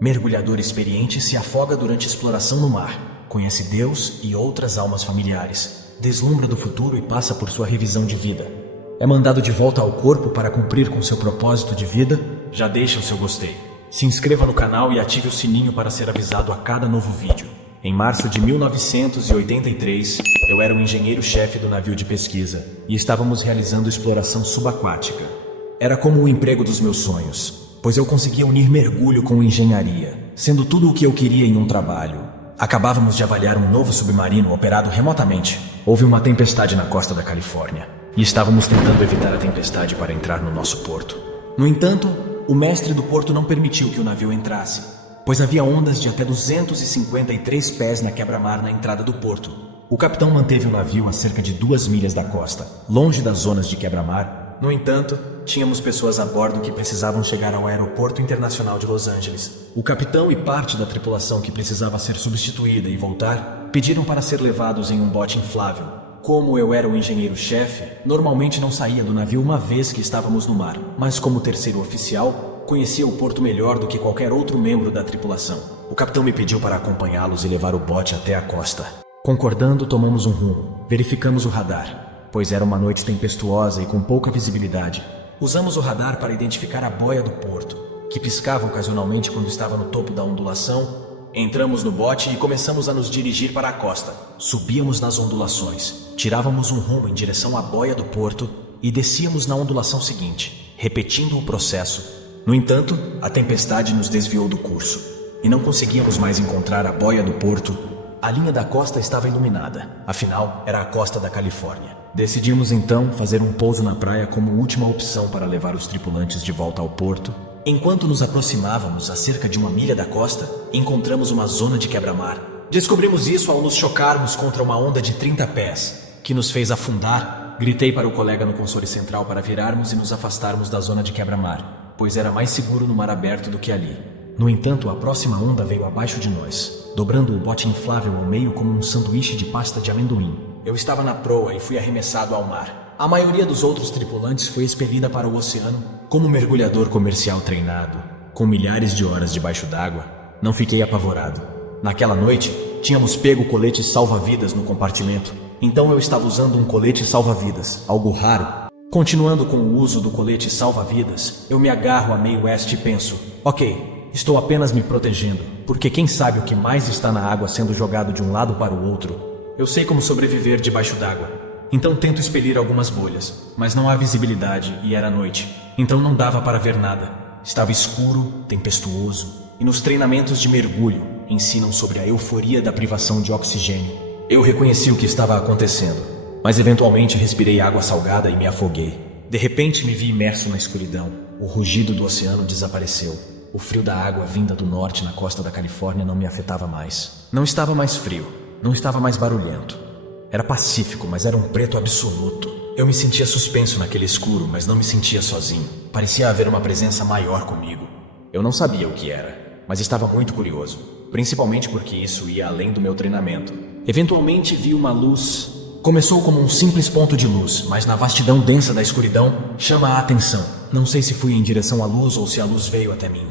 Mergulhador experiente se afoga durante exploração no mar. Conhece Deus e outras almas familiares. Deslumbra do futuro e passa por sua revisão de vida. É mandado de volta ao corpo para cumprir com seu propósito de vida? Já deixa o seu gostei. Se inscreva no canal e ative o sininho para ser avisado a cada novo vídeo. Em março de 1983, eu era o engenheiro-chefe do navio de pesquisa e estávamos realizando exploração subaquática. Era como o emprego dos meus sonhos, pois eu conseguia unir mergulho com engenharia, sendo tudo o que eu queria em um trabalho. Acabávamos de avaliar um novo submarino operado remotamente. Houve uma tempestade na costa da Califórnia e estávamos tentando evitar a tempestade para entrar no nosso porto. No entanto, o mestre do porto não permitiu que o navio entrasse, pois havia ondas de até 253 pés na quebra-mar na entrada do porto. O capitão manteve o navio a cerca de 2 milhas da costa, longe das zonas de quebra-mar. No entanto, tínhamos pessoas a bordo que precisavam chegar ao aeroporto internacional de Los Angeles. O capitão e parte da tripulação que precisava ser substituída e voltar, pediram para ser levados em um bote inflável. Como eu era o engenheiro-chefe, normalmente não saía do navio uma vez que estávamos no mar, mas como terceiro oficial, conhecia o porto melhor do que qualquer outro membro da tripulação. O capitão me pediu para acompanhá-los e levar o bote até a costa. Concordando, tomamos um rumo. Verificamos o radar, pois era uma noite tempestuosa e com pouca visibilidade. Usamos o radar para identificar a boia do porto, que piscava ocasionalmente quando estava no topo da ondulação. Entramos no bote e começamos a nos dirigir para a costa. Subíamos nas ondulações, tirávamos um rumo em direção à boia do porto e descíamos na ondulação seguinte, repetindo o processo. No entanto, a tempestade nos desviou do curso e não conseguíamos mais encontrar a boia do porto. A linha da costa estava iluminada, afinal, era a costa da Califórnia. Decidimos então fazer um pouso na praia como última opção para levar os tripulantes de volta ao porto. Enquanto nos aproximávamos a cerca de 1 milha da costa, encontramos uma zona de quebra-mar. Descobrimos isso ao nos chocarmos contra uma onda de 30 pés, que nos fez afundar. Gritei para o colega no console central para virarmos e nos afastarmos da zona de quebra-mar, pois era mais seguro no mar aberto do que ali. No entanto, a próxima onda veio abaixo de nós, dobrando o bote inflável ao meio como um sanduíche de pasta de amendoim. Eu estava na proa e fui arremessado ao mar. A maioria dos outros tripulantes foi expelida para o oceano. Como mergulhador comercial treinado, com milhares de horas debaixo d'água, não fiquei apavorado. Naquela noite, tínhamos pego coletes salva-vidas no compartimento, então eu estava usando um colete salva-vidas, algo raro. Continuando com o uso do colete salva-vidas, eu me agarro a meio oeste e penso, ok, estou apenas me protegendo, porque quem sabe o que mais está na água sendo jogado de um lado para o outro. Eu sei como sobreviver debaixo d'água. Então tento expelir algumas bolhas, mas não há visibilidade e era noite, então não dava para ver nada. Estava escuro, tempestuoso, e nos treinamentos de mergulho ensinam sobre a euforia da privação de oxigênio. Eu reconheci o que estava acontecendo, mas eventualmente respirei água salgada e me afoguei. De repente me vi imerso na escuridão. O rugido do oceano desapareceu. O frio da água vinda do norte na costa da Califórnia não me afetava mais. Não estava mais frio, não estava mais barulhento. Era pacífico, mas era um preto absoluto. Eu me sentia suspenso naquele escuro, mas não me sentia sozinho. Parecia haver uma presença maior comigo. Eu não sabia o que era, mas estava muito curioso, principalmente porque isso ia além do meu treinamento. Eventualmente vi uma luz. Começou como um simples ponto de luz, mas na vastidão densa da escuridão, chama a atenção. Não sei se fui em direção à luz ou se a luz veio até mim.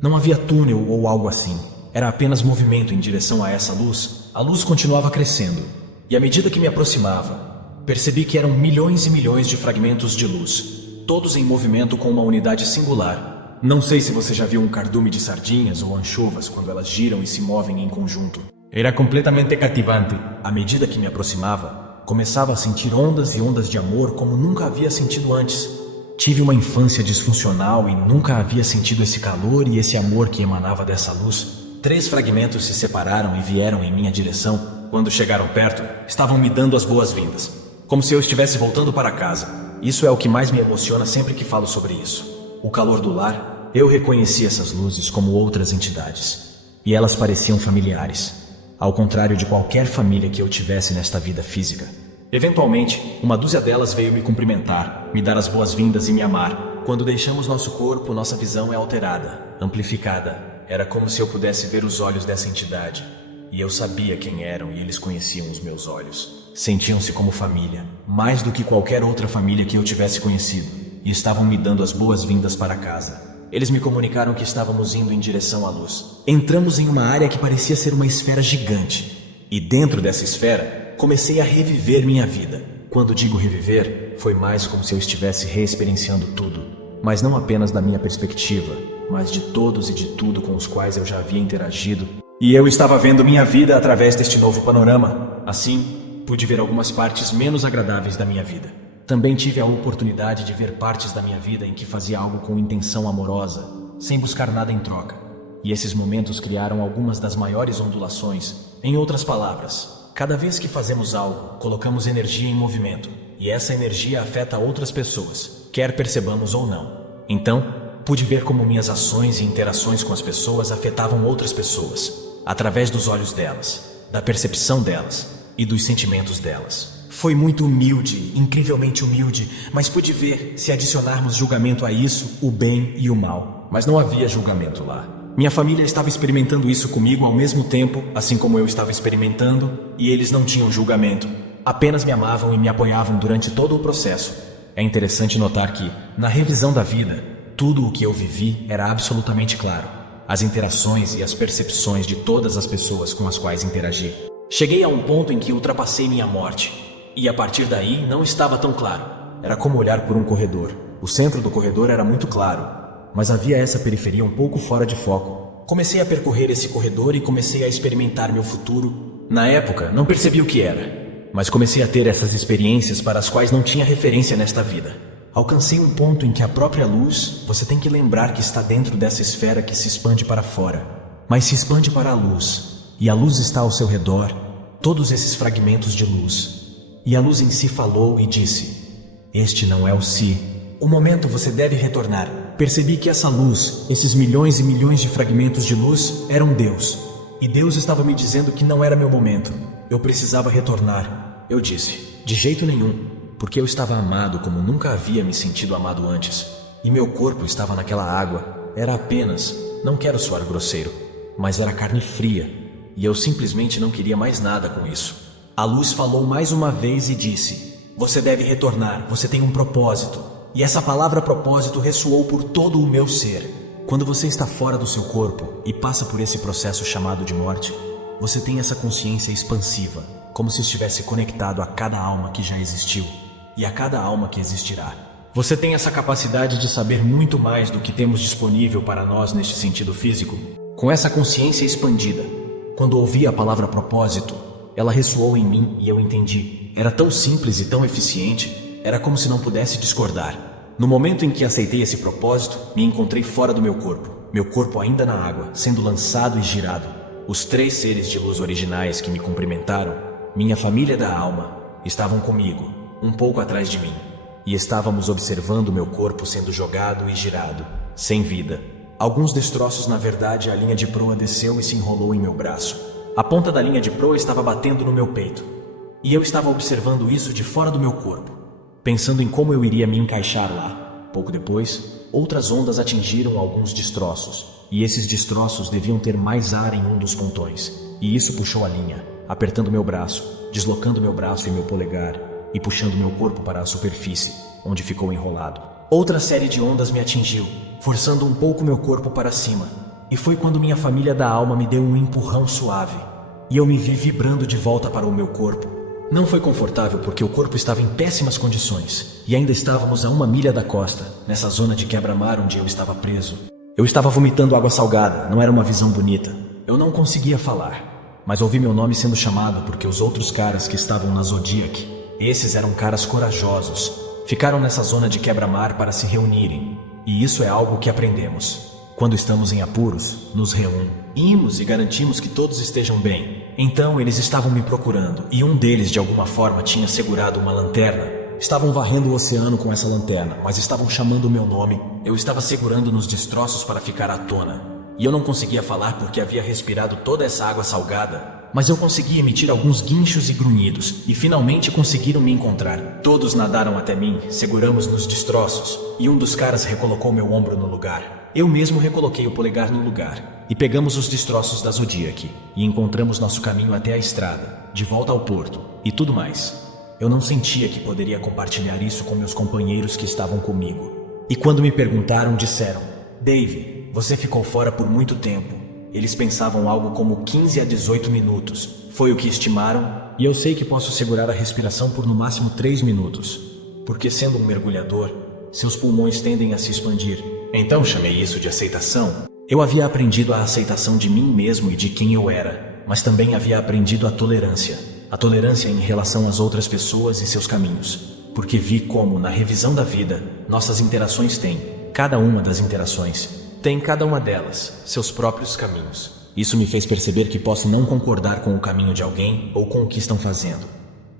Não havia túnel ou algo assim. Era apenas movimento em direção a essa luz. A luz continuava crescendo. E à medida que me aproximava, percebi que eram milhões e milhões de fragmentos de luz, todos em movimento com uma unidade singular. Não sei se você já viu um cardume de sardinhas ou anchovas quando elas giram e se movem em conjunto. Era completamente cativante. À medida que me aproximava, começava a sentir ondas e ondas de amor como nunca havia sentido antes. Tive uma infância disfuncional e nunca havia sentido esse calor e esse amor que emanava dessa luz. 3 fragmentos se separaram e vieram em minha direção. Quando chegaram perto, estavam me dando as boas-vindas, como se eu estivesse voltando para casa. Isso é o que mais me emociona sempre que falo sobre isso. O calor do lar. Eu reconheci essas luzes como outras entidades, e elas pareciam familiares, ao contrário de qualquer família que eu tivesse nesta vida física. Eventualmente, uma dúzia delas veio me cumprimentar, me dar as boas-vindas e me amar. Quando deixamos nosso corpo, nossa visão é alterada, amplificada. Era como se eu pudesse ver os olhos dessa entidade. E eu sabia quem eram e eles conheciam os meus olhos. Sentiam-se como família, mais do que qualquer outra família que eu tivesse conhecido, e estavam me dando as boas-vindas para casa. Eles me comunicaram que estávamos indo em direção à luz. Entramos em uma área que parecia ser uma esfera gigante. E dentro dessa esfera, comecei a reviver minha vida. Quando digo reviver, foi mais como se eu estivesse reexperienciando tudo. Mas não apenas da minha perspectiva, mas de todos e de tudo com os quais eu já havia interagido. E eu estava vendo minha vida através deste novo panorama. Assim, pude ver algumas partes menos agradáveis da minha vida. Também tive a oportunidade de ver partes da minha vida em que fazia algo com intenção amorosa, sem buscar nada em troca. E esses momentos criaram algumas das maiores ondulações. Em outras palavras, cada vez que fazemos algo, colocamos energia em movimento. E essa energia afeta outras pessoas, quer percebamos ou não. Então, pude ver como minhas ações e interações com as pessoas afetavam outras pessoas, através dos olhos delas, da percepção delas e dos sentimentos delas. Foi muito humilde, incrivelmente humilde, mas pude ver, se adicionarmos julgamento a isso, o bem e o mal. Mas não havia julgamento lá. Minha família estava experimentando isso comigo ao mesmo tempo, assim como eu estava experimentando, e eles não tinham julgamento. Apenas me amavam e me apoiavam durante todo o processo. É interessante notar que, na revisão da vida, tudo o que eu vivi era absolutamente claro. As interações e as percepções de todas as pessoas com as quais interagi. Cheguei a um ponto em que ultrapassei minha morte. E a partir daí não estava tão claro. Era como olhar por um corredor. O centro do corredor era muito claro, mas havia essa periferia um pouco fora de foco. Comecei a percorrer esse corredor e comecei a experimentar meu futuro. Na época, não percebi o que era, mas comecei a ter essas experiências para as quais não tinha referência nesta vida. Alcancei um ponto em que a própria luz, você tem que lembrar que está dentro dessa esfera que se expande para fora, mas se expande para a luz, e a luz está ao seu redor, todos esses fragmentos de luz. E a luz em si falou e disse: este não é o si. O momento você deve retornar. Percebi que essa luz, esses milhões e milhões de fragmentos de luz, eram Deus. E Deus estava me dizendo que não era meu momento. Eu precisava retornar. Eu disse: de jeito nenhum, porque eu estava amado como nunca havia me sentido amado antes. E meu corpo estava naquela água. Era apenas, não quero soar grosseiro, mas era carne fria. E eu simplesmente não queria mais nada com isso. A luz falou mais uma vez e disse: você deve retornar, você tem um propósito. E essa palavra propósito ressoou por todo o meu ser. Quando você está fora do seu corpo e passa por esse processo chamado de morte, você tem essa consciência expansiva, como se estivesse conectado a cada alma que já existiu e a cada alma que existirá. Você tem essa capacidade de saber muito mais do que temos disponível para nós neste sentido físico. Com essa consciência expandida, quando ouvi a palavra propósito, ela ressoou em mim e eu entendi. Era tão simples e tão eficiente, era como se não pudesse discordar. No momento em que aceitei esse propósito, me encontrei fora do meu corpo ainda na água, sendo lançado e girado. Os 3 seres de luz originais que me cumprimentaram, minha família da alma, estavam comigo, um pouco atrás de mim, e estávamos observando meu corpo sendo jogado e girado, sem vida. Alguns destroços, na verdade, a linha de proa desceu e se enrolou em meu braço. A ponta da linha de proa estava batendo no meu peito, e eu estava observando isso de fora do meu corpo, pensando em como eu iria me encaixar lá. Pouco depois, outras ondas atingiram alguns destroços, e esses destroços deviam ter mais ar em um dos pontões, e isso puxou a linha, apertando meu braço, deslocando meu braço e meu polegar, e puxando meu corpo para a superfície, onde ficou enrolado. Outra série de ondas me atingiu, forçando um pouco meu corpo para cima. E foi quando minha família da alma me deu um empurrão suave, e eu me vi vibrando de volta para o meu corpo. Não foi confortável porque o corpo estava em péssimas condições, e ainda estávamos a 1 milha da costa, nessa zona de quebra-mar onde eu estava preso. Eu estava vomitando água salgada, não era uma visão bonita. Eu não conseguia falar, mas ouvi meu nome sendo chamado porque os outros caras que estavam na Zodiac, esses eram caras corajosos, ficaram nessa zona de quebra-mar para se reunirem, e isso é algo que aprendemos. Quando estamos em apuros, nos reunimos e garantimos que todos estejam bem. Então eles estavam me procurando, e um deles de alguma forma tinha segurado uma lanterna. Estavam varrendo o oceano com essa lanterna, mas estavam chamando o meu nome. Eu estava segurando nos destroços para ficar à tona. E eu não conseguia falar porque havia respirado toda essa água salgada. Mas eu consegui emitir alguns guinchos e grunhidos, e finalmente conseguiram me encontrar. Todos nadaram até mim, seguramos nos destroços, e um dos caras recolocou meu ombro no lugar. Eu mesmo recoloquei o polegar no lugar, e pegamos os destroços da Zodiac, e encontramos nosso caminho até a estrada, de volta ao porto, e tudo mais. Eu não sentia que poderia compartilhar isso com meus companheiros que estavam comigo. E quando me perguntaram, disseram: Dave, você ficou fora por muito tempo. Eles pensavam algo como 15 a 18 minutos. Foi o que estimaram, e eu sei que posso segurar a respiração por no máximo 3 minutos. Porque sendo um mergulhador, seus pulmões tendem a se expandir. Então chamei isso de aceitação. Eu havia aprendido a aceitação de mim mesmo e de quem eu era, mas também havia aprendido a tolerância. A tolerância em relação às outras pessoas e seus caminhos. Porque vi como, na revisão da vida, nossas interações têm, cada uma das interações, tem cada uma delas, seus próprios caminhos. Isso me fez perceber que posso não concordar com o caminho de alguém ou com o que estão fazendo,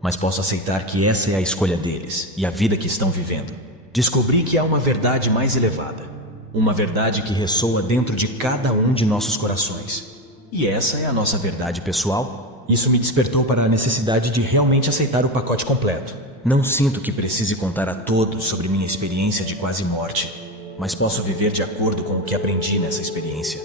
mas posso aceitar que essa é a escolha deles e a vida que estão vivendo. Descobri que há uma verdade mais elevada, uma verdade que ressoa dentro de cada um de nossos corações. E essa é a nossa verdade pessoal. Isso me despertou para a necessidade de realmente aceitar o pacote completo. Não sinto que precise contar a todos sobre minha experiência de quase morte, mas posso viver de acordo com o que aprendi nessa experiência.